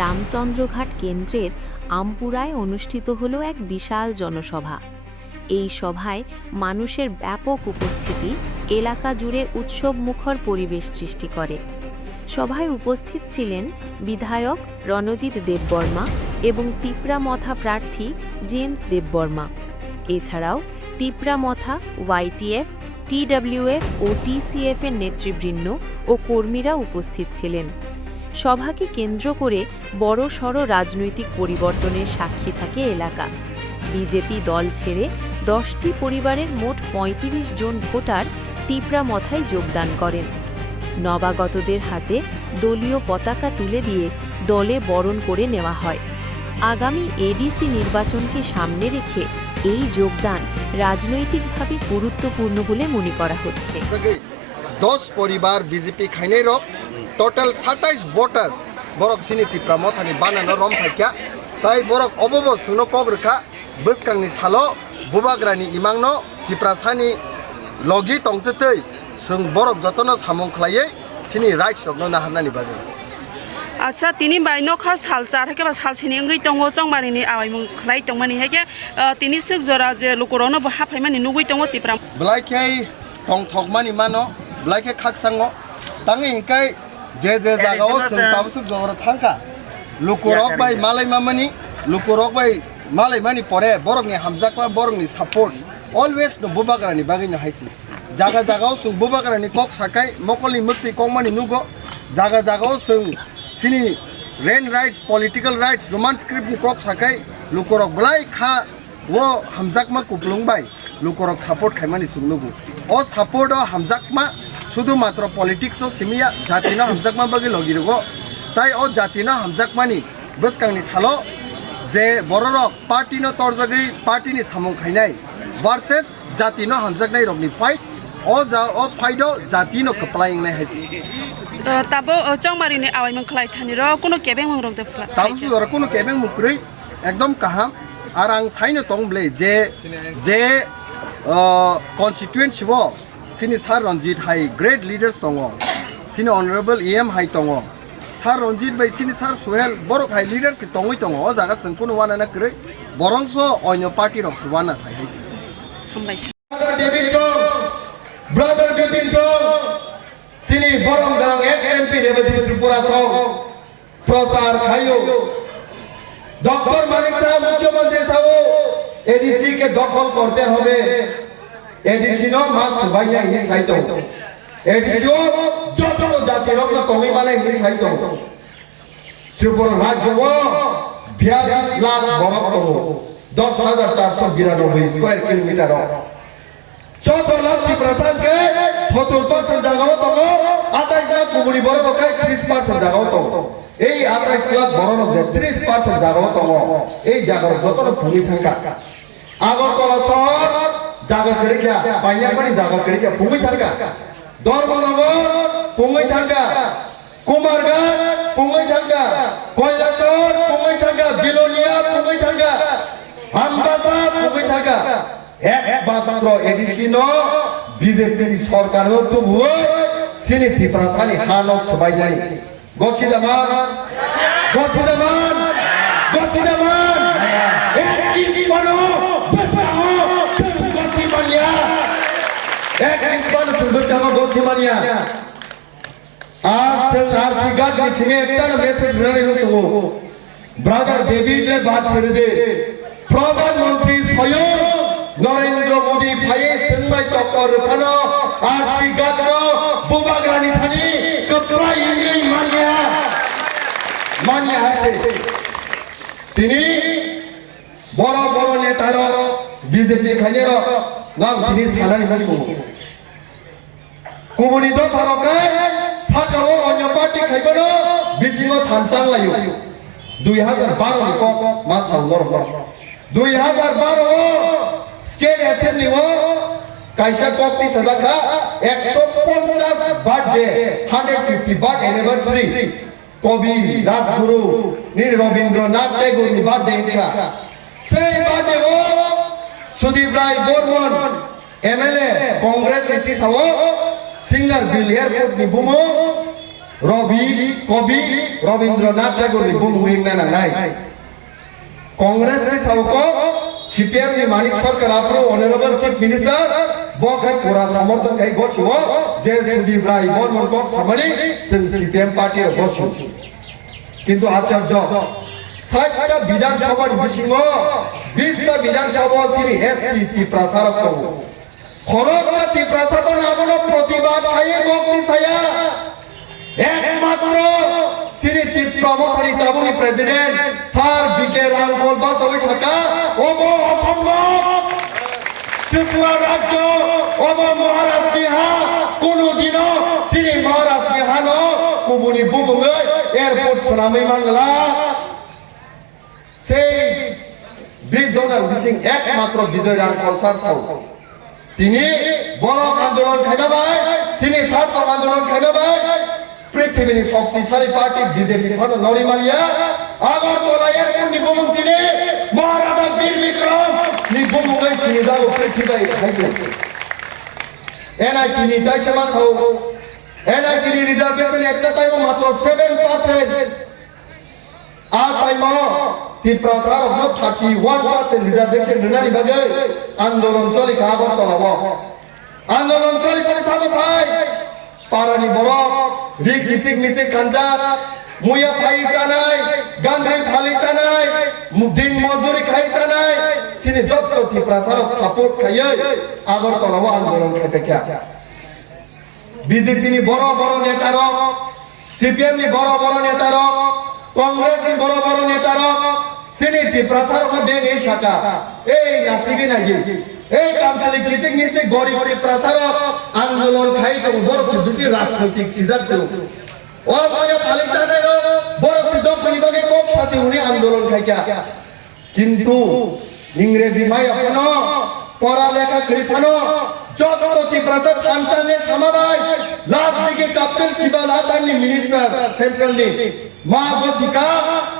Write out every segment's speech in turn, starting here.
রামচন্দ্রঘাট কেন্দ্রের আমপুরায় অনুষ্ঠিত হল এক বিশাল জনসভা। এই সভায় মানুষের ব্যাপক উপস্থিতি এলাকা জুড়ে উৎসবমুখর পরিবেশ সৃষ্টি করে। সভায় উপস্থিত ছিলেন বিধায়ক রণজিৎ দেববর্মা এবং তিপ্রামথা প্রার্থী জেমস দেববর্মা। এছাড়াও তিপ্রামথা, YTF, TWF ও TCF এর নেতৃবৃন্দ ও কর্মীরা উপস্থিত ছিলেন। সভাকে কেন্দ্র করে বড়সড় রাজনৈতিক পরিবর্তনের সাক্ষী থাকে এলাকা। বিজেপি দল ছেড়ে 10টি পরিবারের মোট 35 জন ভোটার তিপ্রামথায় যোগদান করেন। নবাগতদের হাতে দলীয় পতাকা তুলে দিয়ে দলে বরণ করে নেওয়া হয়। আগামী ADC নির্বাচনকে সামনে রেখে এই যোগদান রাজনৈতিকভাবে গুরুত্বপূর্ণ বলে মনে করা হচ্ছে। 10 পরিবার বিজেপি খাইনে রক টোটাল 27 ভোটার বরক সিনি তিপ্রামথানি বানানো রম থাইকা তাই বরক অবব সুনো কগ্রখা বসকাংনি সালো বুবাগ্রানি ইমাংনো তিপ্রাসানি লগি তংতেতৈ जों बरक जतन सामं खलायै सिनि राइट्स रकनो नाहारनानि बागै अच्छा तिनी बाइनो खा सालचार हेके बा सालसिनि अंगै दंगो जंमारिनि आवाइमुं खलाय दंमानि हेके तिनि सिक जरा जे लुकुरावनो बहा फाइमानि नुगै दंगो तिप्राम ब्लाइकै तंग थकमानि मानो ब्लाइकै खाकसांगो तांगै हिंकै जे जागाव जों ताबसु जगर थांखा लुकुरक बाय मालाय मामानि लुकुरक बाय मालाय मानि परे बरकनि हामजाकवा बरकनि सपोर्ट अलवेज नो बुबाग्रानि बागैनो हाइसि जागा जागाव जों बुबाग्रानि कक साकाय मकलनि मुक्ति कमानि नुगो जागा जागाव जों सिनि रेन राइट्स पलिटिकल राइट्स रोमान स्क्रिप्टनि कक साकाय लुकुरक ब्लाइ खा वो हामजाकमा कुप्लुंबाय लुकुरक सपोर्ट खायमानि जों नुगो ओ सपोर्ट ओ हामजाकमा शुधु मात्र पलिटिक्स ओ सिमिया जातिना हामजाकमा बागै लगिरगो ताई ओ जातिना हामजाकमानि बसकांनि सालो जे बररक पार्टीनो तर्जगै पार्टीनि सामं खायनाय वर्सेस जातिनो हामजाकनाय रकनि फाइट ओ फाइडो जातिनो कप्लायंनाय हायसि ताबो चंमारिनि आवाइमुं खलाय थानिरो कोनो केबें मंग रंग देफ्ला ताबो सुदरा कोनो केबें मुक्रै एकदम काहाम आर आं साइनो तंब्ले जे कन्स्टिट्युएन्सि वो सिनि सार रंजित हाई ग्रेट लीडर्स दङ सिनि अनरेबल EM हाई दङ सार रंजित बाय सिनि सार सुहेल बरक हाई लीडर्स दङै दङ ओ जागा जों कोनो वाना ना करै बरंस अन्य पार्टी रक सुवाना थाय हायसि हामबायसै ब्रदर बिपिन सं सिनि बरम गरं XMP नेबदि त्रिपुरा सं प्रचार खायो डॉक्टर मानिक साहब मुख्यमंत्री साहब ADC के दखल करते হবে ADC नो मास सुबाइया हि साइतो ADC ओ जतो जाति रत्न तमै माने हि साइतो त्रिपुरा राज्य वो 42 लाख बरक दो 10,492 स्क्वायर किलोमीटर 14 लाख की प्रशांत के 76% জায়গাও তো 28 লাখ কুমুরি বড় বকাই 30% জায়গাও তো এই 28 লাখ বড় লোক 30% জায়গাও তো এই জায়গার যত ভূমি থাকা আগরতলা শহর জায়গা করিকা পাইয়ারবাড়ি জায়গা করিকা ভূমি থাকা ধর্মনগর ভূমি থাকা কুমারঘাট ভূমি থাকা কৈলাসর ভূমি থাকা বিলোনিয়া ভূমি থাকা আমবাসা ভূমি থাকা একমাত্র ADC नो বিজেপি সরকারও তো ভুয় সিনি ত্রিপুরাসানি হানো সবাইজানি গছিদামান গছিদামান গছিদামান এক ইমানো বসাও গছিমানিয়া এক ইমানো বসাও গছিমানিয়া आज आरसीगा के सिंगे एकता मैसेज रहने को सुनो ब्रदर डेविड ने बात छेड़ दे प्रधानमंत्री स्वयं नरेंद्र मोदी भाई संबय टक्कर खानो आरसीगा को बुबाग्रानी थानी कपड़ा इंगई मानिया है तिनी बड़ा बड़ा नेतारो बीजेपी खानेरो नाम तिनी सानानि को सुनो कम्युनिस्ट भारतके साकाव अन्य पार्टी खायगोनो बिसिङाव थानसांलायो 2012 नि कक मास हाउलर 2012 स्टेट एसेम्बली वो कायसा कक्ति सजाखा 150 बर्थडे 150 बर्थ एनिवर्सरी कवि राजगुरु नील रवींद्रनाथ टैगोर नि बर्थडे का से बर्थडे वो सुदीप राय बर्मन MLA कांग्रेस नीति सावो सिंगर बिल एयरपोर्ट नि बुमो কবি Rabindranath ঠাকুরনি বুমুহিং নানাই Congress ni sauko CPM ni Manik Sarkar apro honorable chief minister bokai pura samorthon kai gosiwo je Sudip Rai Bormon kok samani CPM party er gosiwo কিন্তু আচার্য 60টা বিধানসভার বিসিংহ 20টা বিধানসভা সিনি এসটি টিপ্রাসার করব খরচটা টিপ্রাসার নামন প্রতিবাদ খাইয়ে বক্তি ছায়া একমাত্র সিনি টিপ্রামথারি তাবুনি প্রেসিডেন্ট স্যার বিকে রাঙ্কল বাসবই থাকা ওব অসম্ভব ত্রিপুরা রাজ্য ওব মহারাষ্ট্র হা কোনদিনও সিনি মহারাষ্ট্র হান কুবুনি বুবুঙ্গৈ এয়ারপোর্ট সুনামি মাংলা সেই 20 জনের বিসিং একমাত্র বিজয় রাঙ্কল স্যার সাউ তিনি বড় আন্দোলন খাইবাবাই সিনি ছাত্র আন্দোলন খাইবাবাই পৃথিবীর শক্তিশালী পার্টি বিজেপি ফল নরিমালিয়া আগরতলা এয়ারপোর্ট নিবমন তিনি মহারাজা বীর বিক্রম নিবমন সিনি যাও পৃথিবী খাইবে এনআইটি নি তাই সেবা সাউ এনআইটি নি রিজার্ভেশন একটা টাইম মাত্র 7% আর টাইম ত্রিপুরা অফ 31% রিজার্ভেশন নুনানি বাগে আন্দোলন চলি আগরতলা আন্দোলন চলি পয়সাবো ভাই পারানি বড় রিক রিসিক মিসিক কাঞ্জা মুয়া ফাই চানাই গান্দ্রি ফালি চানাই দিন মজুরি খাই চানাই সিনি যত ত্রিপুরা সাপোর্ট খাইয়ে আগরতলা আন্দোলন খাইতে কিয়া বিজেপি নি বড় বড় নেতার সিপিএম নি বড় বড় নেতার কংগ্রেস নি বড় বড় নেতার সিনি ত্রিপুরা বেগে শাখা এই নাসিগি নাগি এই কামচালি কিসিক নিসে গরিব ত্রিপুরা আন্দোলন খাই তো বড় বেশি রাজনৈতিক সিজাত ও বয়া ফালি চাঁদে বড় দক্ষিণ বাগে কোক সাথে উনি আন্দোলন খাইকা কিন্তু ইংরেজি মাই আপন পড়ালেখা করিফানো যত ত্রিপুরা থানসানে সামাবাই লাস্ট দিকে ক্যাপ্টেন সিবাল আতানি মিনিস্টার সেন্ট্রাল নি মা বসিকা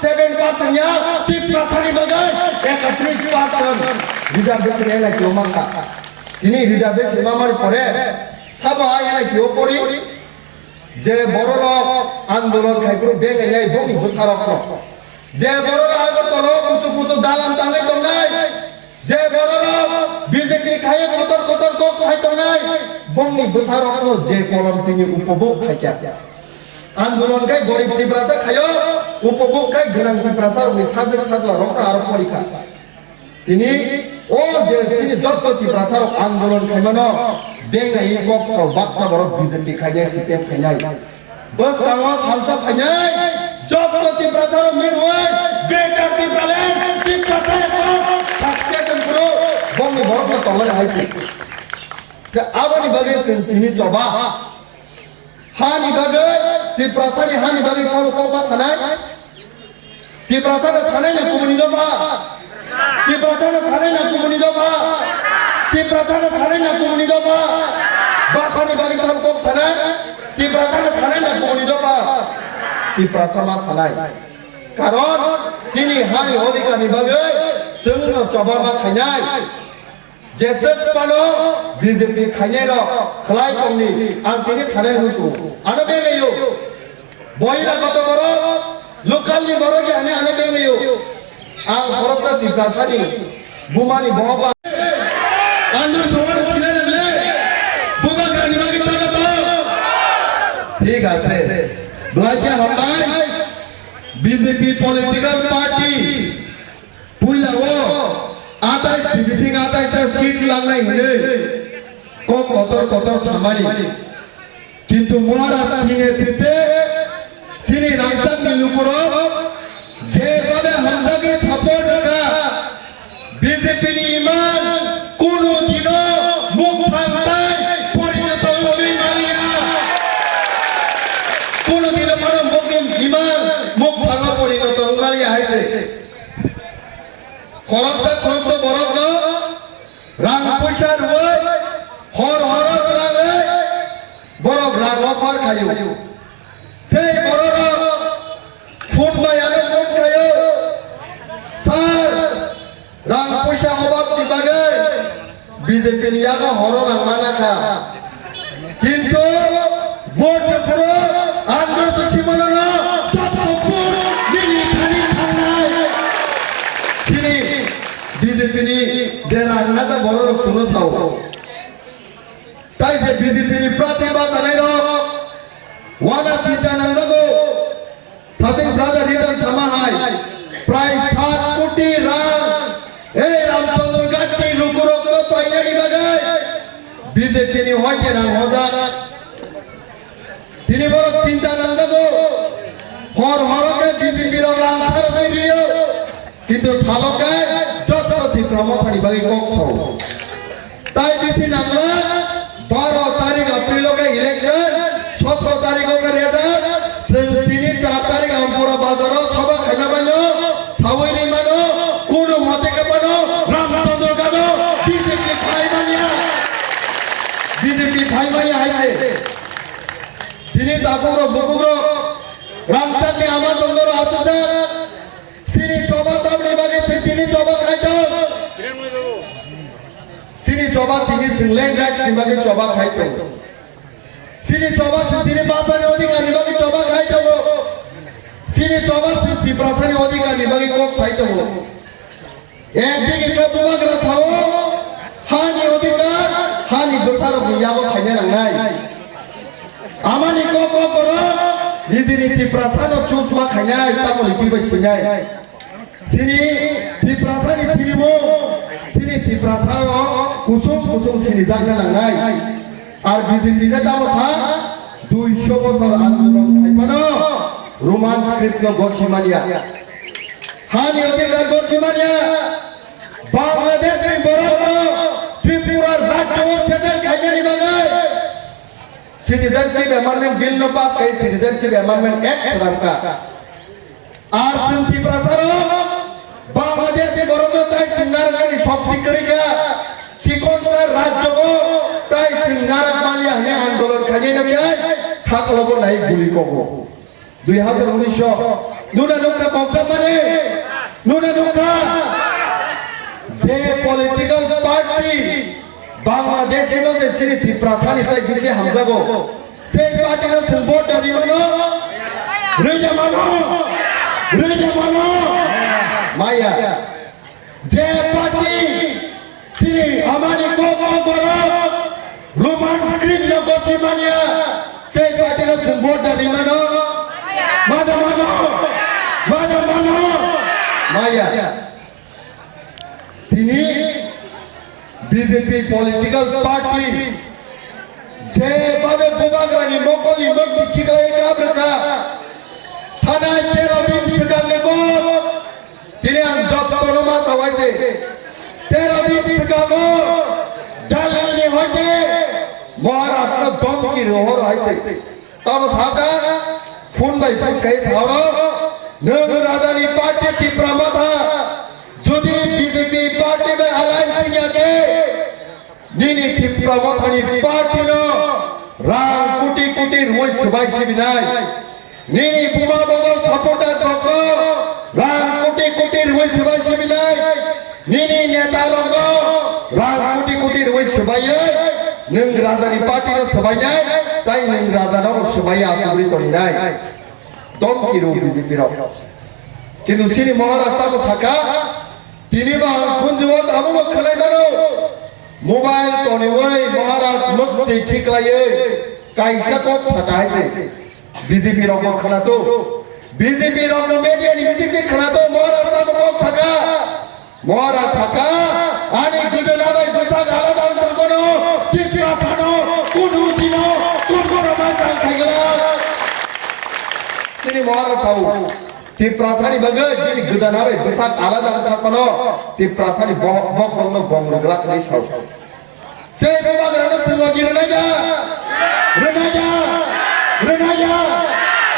7% nya ত্রিপুরা সানি বাগাই 31% রিজার্ভেশন এলা কি মাথা তিনি রিজার্ভেশন মামার পরে সাবা এলা কি ওপরি যে বড় আন্দোলন খাইপুর বেগে যাই বমি বসারক যে বড় আগরতলা কুচু কুচু দালাম টাঙ্গাই দংনাই যে বড় বিজেপি খাইয়ে কতর কতর কক খাই দংনাই বমি বসারক যে কলম তিনি উপভোগ খাইয়া আন্দোলন খাই গরিব ত্রিপুরা খাইও উপভোগ খাই গোনাং ত্রিপুরা উনি সাজেক সাজলা রক্ত আর পরীক্ষা তিনি ও যে সিনি যত ত্রিপুরা আন্দোলন খাইমানো বেঙ্গাই কক সাও বাক্সা বড় বিজেপি খাইনাই সিপিএম খাইনাই বস কাঙ্গা সালসা খাইনাই যত ত্রিপুরা মিরওয়াই গ্রেটার ত্রিপুরাল্যান্ড ত্রিপুরা সাকসেসন পুরো বঙ্গ বড় তলে হাইছে তে আবানি বাগে তিনি জবা হানি বাগে ত্রিপুরা হানি বাগে সাল কোবা থানাই ত্রিপুরা থানাই না কুমনি দবা ত্রিপুরা থানাই না কুমনি দবা ত্রিপুরা থানাই না কুমনি দবা বাখানি বাগে সাল কোক থানাই ত্রিপুরা থানাই না কুমনি দবা ত্রিপুরা মা থানাই কারণ সিনি হানি অধিকারী বাগে जोंनो जबाबा खायनाय जेसे पालो बीजेपी खायनाय खलाय तंनि आं तिनि सानाय हुसु आनो बेगेयो बयला गत बर लोकालनि बर गियानि आनो बेगेयो आं खरबसा टिप्रासानि बुमानि बहबा आंद्र समान सिनायले बुमा गानि बागि तागातो ठीक আছে ब्लाइके हामबाय बीजेपी पॉलिटिकल पार्टी पुइलाओ आताय बिसिं आतायटा सीट लांनाय हने को कतर खामानि किन्तु महाराष्ट्रनि नेतृत्वे सिनि रामसार निलुपुरो जेभाबे हामजागे सापर्ट होगा बीजेपी नि इमान कोनो दिनो मुख फांगताय परिणत हबे मालिया कोनो दिनो मानो मुख इमान मुख फांगा परिणत मालिया हाइसे खरच बरफ रां पैसा रुई हर लागे बरफ रां अफार खायो से बरफ फुट बायानो कम खायो सार रां पैसा अभाव नि बागे बीजेपी नि आगा हर लांना खा किन्तु भोट पुरो आंध्र মনোরম শুনো চাও তাই যে বিজেপিनि প্রার্থী বাজানাই ওয়ানা চিন্তা নাंगौ थासिं ब्रादार रिटार्न सामाहाय प्राय 7 कोटी रां এই রামচন্দ্র গাছটি লুকুরক্ত পাইনানি বাগে বিজেপিनि হয়ছে না হজা তিনি বড় চিন্তা নাंगौ হর হরকে বিজেপির রাং সারবাই দিও কিন্তু সালকে যত প্রমথানি বাগে কক্ষ তাই বেশি নামলা 12 तारीख अप्रैल के इलेक्शन 17 तारीख के रेजल्ट তিনি 4 तारीख আমপুরা বাজার সভা খাইনা বানো সাওইনি মানো কোন মতে কে বানো রামচন্দ্র গানো বিজেপি ভাই মানিয়া আইছে তিনি দাপুর বকুগ্র রামচন্দ্র আমাচন্দ্র আসুদে সিনি চবা তাবনি বাগে তিনি চবা খাইতো সিনি চবা তিনি সিংলেন রাজ নিবাগে চবা খাইতো সিনি চবা তিনি বাসানি অধিকার নিবাগে চবা খাইতো সিনি চবা তিনি প্রাসানি অধিকার নিবাগে কক খাইতো একদিকে কবুবাগ রাখাও হানি অধিকার হানি বসার বুয়াও খাইনে নাংনাই আমানি কক কর নিজিনি প্রাসানো চুসমা খাইনাই তামলি পিবাই সিনাই সিনি প্রাসানি সিনিমো সিনি প্রাসাও কুসুম কুসুম সিনি জাগনা নাংনাই আর বিজেপি কে দাও সা 200 বছর আন্দোলন খাইপানো রোমান স্ক্রিপ্ট গসিমানিয়া হানি অধিকার গসিমানিয়া বাংলাদেশ में बराबर त्रिपुरा राज्य में सेटल खाइनी बागे सिटीजनशिप अमेंडमेंट बिल न पास कई सिटीजनशिप अमेंडमेंट एक्ट रखा আর সিন্তি প্রসারো বাংলাদেশে বরাবর তাই সিঙ্গারকারী সব বিক্রিয়া সিকন্দর রাজ্যগো তাই সিঙ্গার মালিয়া নে আন্দোলন খাইয়ে নকে থাকলবো নাই গুলি কবো 2019 নুনা নুকা কবজা মানে নুনা নুকা যে পলিটিক্যাল পার্টি বাংলাদেশে যে সিরিতি প্রাসানি সাই বিসে হামজাগো সেই পার্টির ভোট দিবনো রেজা মানো মায়া যে পার্টি শ্রী আমানি কোকো বড় রোমান স্ক্রিপ্ট লগছি মানিয়া সেই পার্টির ভোট দিবনো মানো মায়া তিনি বিজেপি পলিটিক্যাল পার্টি যেভাবে বুবাগ্রানি মকলি মকলি ঠিকাই কাবরকা থানায় 13 দিন সিকালে কো তিনি যত রমা সবাইছে 13 দিন সিকাগো জালানি হইছে মহারাষ্ট্র দমকি রোহর হইছে তব সাদা ফোন বাই ফোন কই ছাড়ো নগ রাজধানী পার্টি কি প্রমাথা যদি বিজেপি পার্টি में अलायंस के निनी प्रमथानी पार्टी नो रां कोटी कोटी रुई सबाई सिबिनाय निनी बुमा बगल सपोर्टर सको रां कोटी कोटी रुई सबाई सिबिनाय निनी नेता रंग रां कोटी कोटी रुई सबाई नों राजानि पार्टी नो सबायनाय ताई नों राजानो सबाय आसुरि तनिनाय दमकिरु बिजेपि रो किन्तु सिनि महाराष्ट्र थाका তিনি বা কুঞ্জবত আমো খলাইবানো মোবাইল তনিওই মহারাজ মুক্তি ঠিকলায়ে কাইসা কো ফাটাইছে বিজেপি রং খলাতো বিজেপি রং মিডিয়া বিজেপি খলাতো মহারাজ কো থাকা মহারাজ থাকা আনি গুজরাবাই বসা আলাদা অন্তর কোন ত্রিপুরা থানো কোনু দিনো কোন রবাই খাইলা তিনি মহারাজ থাও ती प्रासानी बगे जिन गदानाबे बसा आलादा आलादा कोनो ती प्रासानी बखरनो गंगरगला नि साव से बागरानो सुंगि रनाजा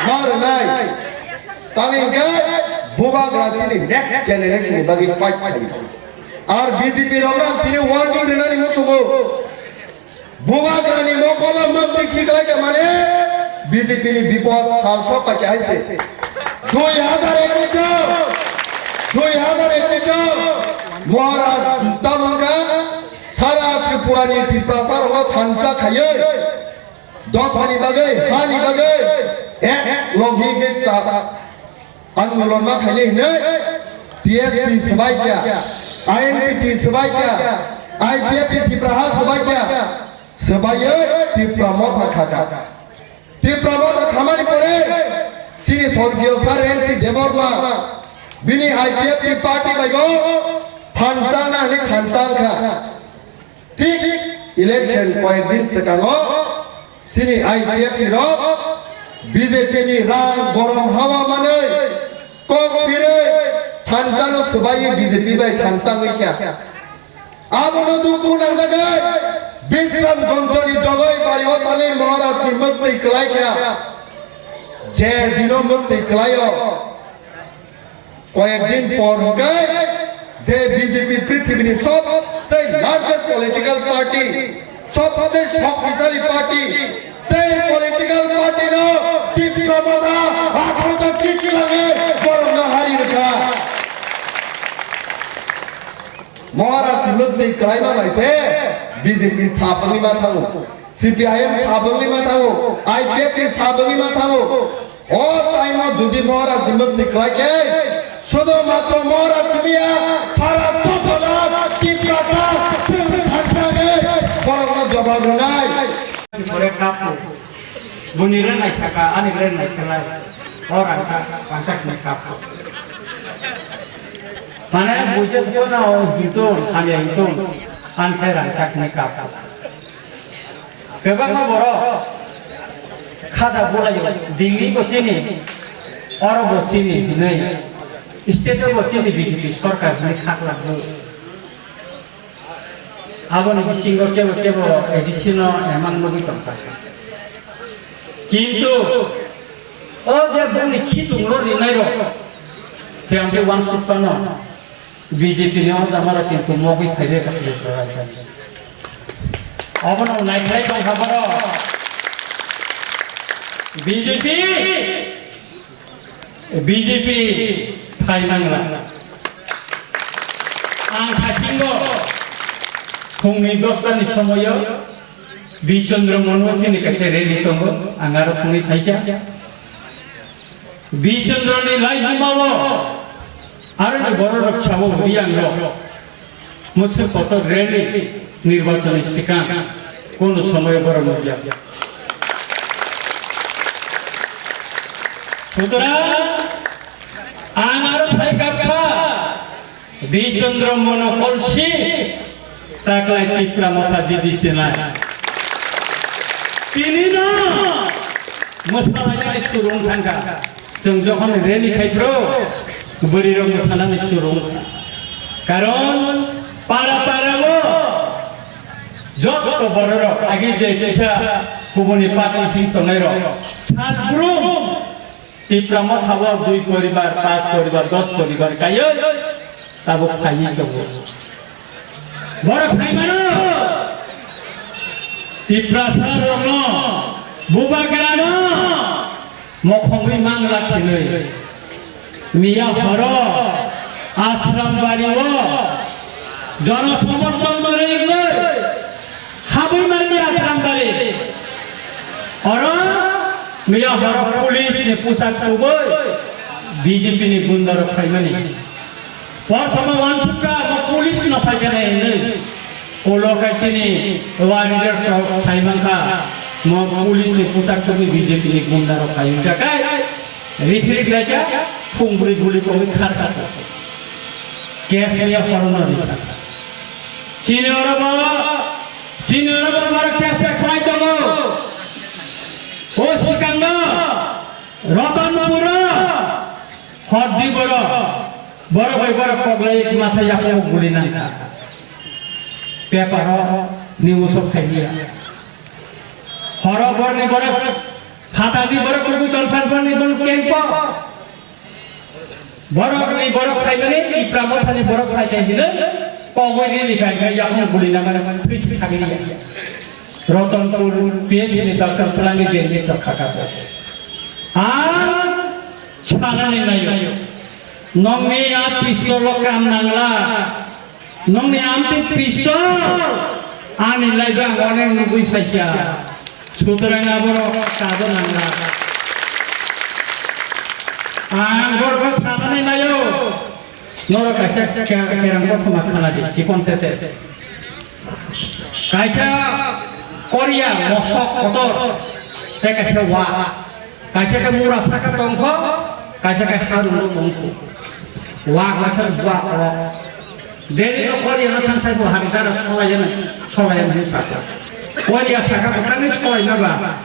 मार नाय तामिंगे बुबाग्रासिनी नेक्स्ट जनरेशन बगे फाइट खाली और बीजेपी रंगा तिनी वार्निंग देनानि मुसुगो बुबाग्रानि मकला मंत्री खिगला के माने बीजेपी नि विपद साल सब का आइसे 2021 महाराज तामंगा सारा त्रिपुरानि त्रिप्रासार थानसा खायो दफानि बागे हानि बागे एक लंघि के आंदोलन मा खायो ने TSP सबाइका आईएनपीटी सबाइका IPF Tipraha sebagai Tipramota Kaka. Tipramota Kamari Pore, Sini Sorgio Farensi Deborma, Bini IPF Party Bago, Tansana ni Tansangka. Tik election point din sekalo, Sini IPF Ro, BJP ni rang borom hawa manai, kok pire, Tansano sebagai BJP by Tansang ikya. Abono duku nang jagai, Bisram Gonjoli Jogai Bario Tali Maharaj ki mukti kelai kya. Je dino mukti kelayo. কয়েকদিন পর যে BJP পৃথিবীর সবচেয়ে largest political party সবচেয়ে শক্তিশালী party সেই political party না তীব্রতা আক্রোশ চিঠি লাগে বরং হারিয়ে রেখা মহারাষ্ট্র মধ্যে ক্লাইমা হয়েছে বিজেপি সাবনি মাথাও সিপিআইএম সাবনি মাথাও আইপিএফ সাবনি মাথাও ও টাইম যদি মহারাষ্ট্র মধ্যে ক্লাইকে শুধুমাত্র মহারাষ্ট্রিয়া সারা তোলা তীব্রতা থাকবে বরং জবাব নাই Sore kapu, buniran naik saka, aniran naik kelai, orang kansak naik kapu. Mana bujas kau na itu, ane itu, ane ransak naik kapu. Kebab boro, kata bola juga, Delhi ko sini, orang ko sini, naik, state ko sini BJP, सरकार naik hak lagu. Abang ni singgah kebo edisino emang lebih tempat. Kintu, oh dia buni kitu lori nairo. Seambil wan supano, BJP ni orang zamara kintu mogi kaya kaya kaya. Abang naik naik kau khabaro. BJP kaya mangla. Angka singgah. Kungni doskan isomoyo, Bichandra Monochi ni kasi reli tongo, angaro kungni thaika. Bichandra ni lai himawo, aro ni boro rok chabo biyangro. Musse foto reli nirbachan istikan, kono somoyo boro mujya. Sutra, angaro thaika ka, Bichandra Monokolsi. Taklai tikra mata jadi senai. Ini na, masalahnya surung tangga. Sengjohan reni kai bro, beri rong masalah surung. Karon para lo, jod to bororo, agi je kisah kubuni pakai hinto nairo. Sat bro, tikra mata hawa 2 poribar, 5 poribar, 10 poribar kayo, tabuk kayi to. Boros Haimano, Tiprasar Romo, Bubagrano, Mokhongwi Mangla Kinoi, Mia Horo, Ashram Bariwo, Jono Somorton Mariglo, Habu Mari Ashram Bari, Oro, Mia Horo Police ni Pusat Kuboy, BJP ni Bundar Haimani. Pertama wansuka polis na pagana ini, kalau kacini warrior Saimangka, mau polis ni putar tu BJP ni bundar kayu jakai, refirik raja, kumpul buli kau kharta, kaya corona ni. Cina orang bawa kaya kaya jago, oh sikanda, Ratanpura, Hadi bora. Boro koglai masa yang mau bulinan. Peparo ni musok kaya. Horo bor ni boro khata ni boro komputer farban ni boro kempo. Boro kaya ni pramot ni boro kaya ni. Kogoi ni kaya yang mau bulinan mana fish kami ni. Ratanpur PS ni Dr. Pelangi jenis kata. Chana ni nayo. Nongni am pistol kam nangla, nongni am pistol, ani lagi orang nunggu saja. Sutra ngaboro kado nangla. Anggur ko samane nayo, noro kasih kerang ko makan lagi, cikon tete. kaisa Korea mosok kotor te kaisa wa kaisa ke murah saka tongko kaisa ke harum tongko wa kaisa wa dari no Korea no kan saya hari sana solayan ni saka Korea saka bukan ni sekolah naga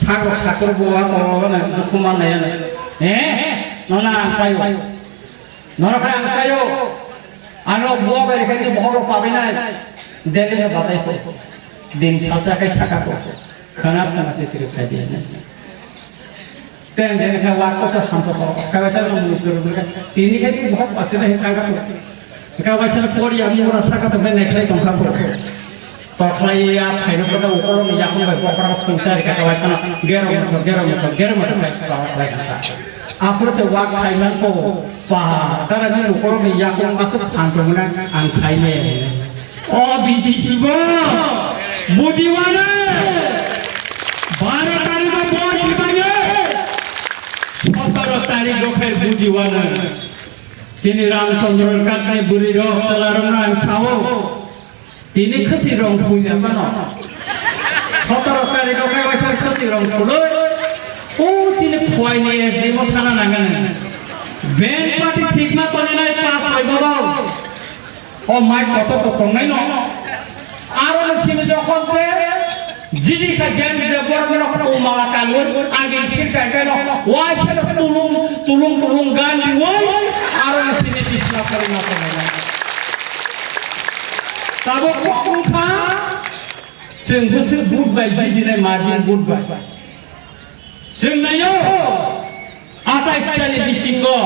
saka sakur buah orang dokumen na yan nona kayo ano buah beri kali bohong pabina Delhi में बताए तो दिन सासा के शाखा को खाना अपना से सिर्फ खाई दिया नहीं तेरे दिन का वाक़ से संपर्क कवैसा लोग मुझसे का तीन के भी बहुत पसंद है खाना को कवैसा पूरी अभी वो शाखा तो मैं नहीं खाई तुम खाओ तो खाई आप खाई लो तो ऊपर में या कोई पकड़ा पुंसा है कवैसा गेरो में खाई आप लोग से वाक़ साइमन को पहा तारा नहीं ऊपर में या कोई मासुक खान को मुना आंसाई में बुझीवाना 12 तारीख को वोट दिबाने 17 तारीख को फिर बुझीवाना जिनी रामचंद्र काटने बुरी रो सलारमना छाओ तिनी खसी रंग पुया बनो 17 तारीख को फिर वैसा खसी रंग पुलो ओ जिनी फुआई ने एसडी मो थाना नांगन बेन पार्टी ठीक ना तने ना पास होय बाबा ओ माय कत तो कमनाय न आरो सिमे जखन ते जिदि का जेम दे बरमन को माला कालुन आगे सिरटा केन वाय से तुलुम गान दिवो आरो सिमे बिस्ना करे न करे ताबो कोखा जों गोसो बुट बाय जिदिने मार्जिन बुट बाय जों नायो 28 तारिख बिसिंगो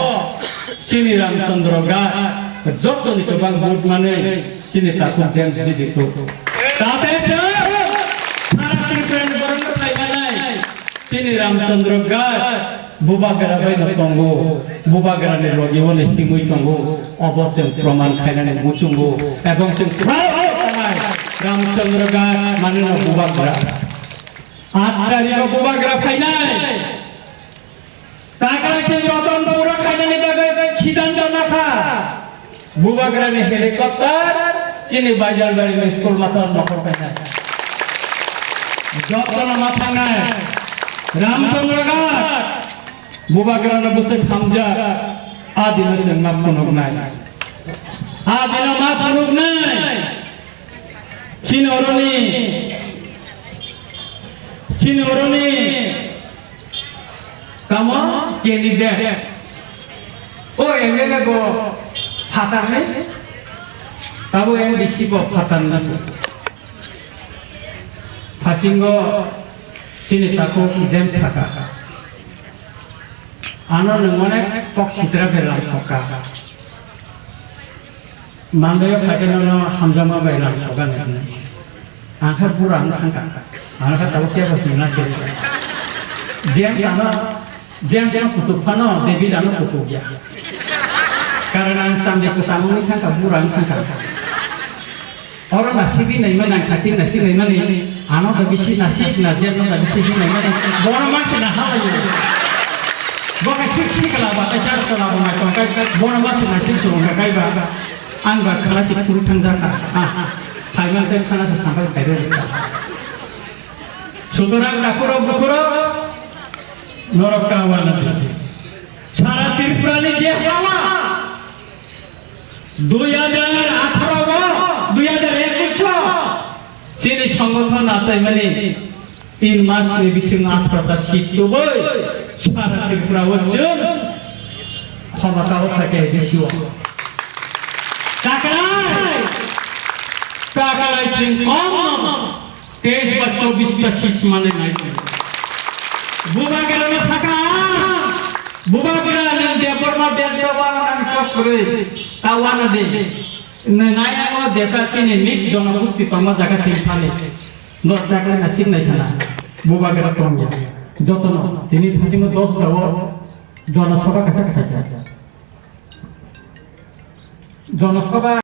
श्री रामचंद्र गा जत्तनि गोबां बुट माने सिनि ताकु जेम जिदिखौ ताते सारा त्रिपुरानि बरन थायबानाय श्री रामचंद्र गा बुबागरा बायनो दंगो बुबागरानि रगिवने हिमुइ दंगो अबसों प्रमाण खायनानै बुचुंगो एबं जों रामचंद्र गा मानोना बुबागरा 8 तारिखआव बुबागरा फायनाय ताकरा जों रतनपुर खायनानै बागै सिद्धांत नाखा बुबागरानि हेलिकप्टर चिनी बाजार बारी में स्कूल माथा नखर पाइना जतन माथा नाय रामचंद्र घाट बुबागरानि बुसे थामजा आदिन जों मा फनक नाय आदिन मा फनक नाय चिनरनि कामा कैंडिडेट ओ एमएलए को फातार है तब एमडीसी को फातार नहीं फासिंगो सिनेता को जेम्स फाता आना नमने पक्षित्रा बेलाम सोका मांडे फाटे ननो हमजामा बेलाम सोका नहीं आंखा पूरा आंखा तब क्या बचना चाहिए जेम्स कुतुबखानो देवी दानो कुतुबिया karena sampai ke samu ni kan kaburan kan orang nasi ni mana nasi ni mana anak bagi si nasi najer bagi si ni mana orang masih nak apa je bukan sih kalau baca cara kalau macam kan orang masih nasi tu orang kaya baga anggar kelas itu turun jaka Thailand saya kelas sampai kaya sudah nakuro norok kawan nanti cara Tripura ni dia kawan 2018 চিনি সংগঠন আছে মানে 3 মাস বিশিং 18টা seat তবে সারা ত্রিপুরা হচ্ছে ক্ষমতাও থাকে বেশি টাকায় কম 23 বা 24টা সিট মানে নাই বুবাগেরা থাকা बुबागरा ने देवबर्मा देवबान नाम करे तावाना दे ननाया को देखा चिनी मिक्स जनगोष्ठी तमा जागा सिंफाले दस जागा नासिन नै थाना बुबागरा कमया जतन तिनी थिसिङो 10 गाव जनसभा कासा खाया जनसभा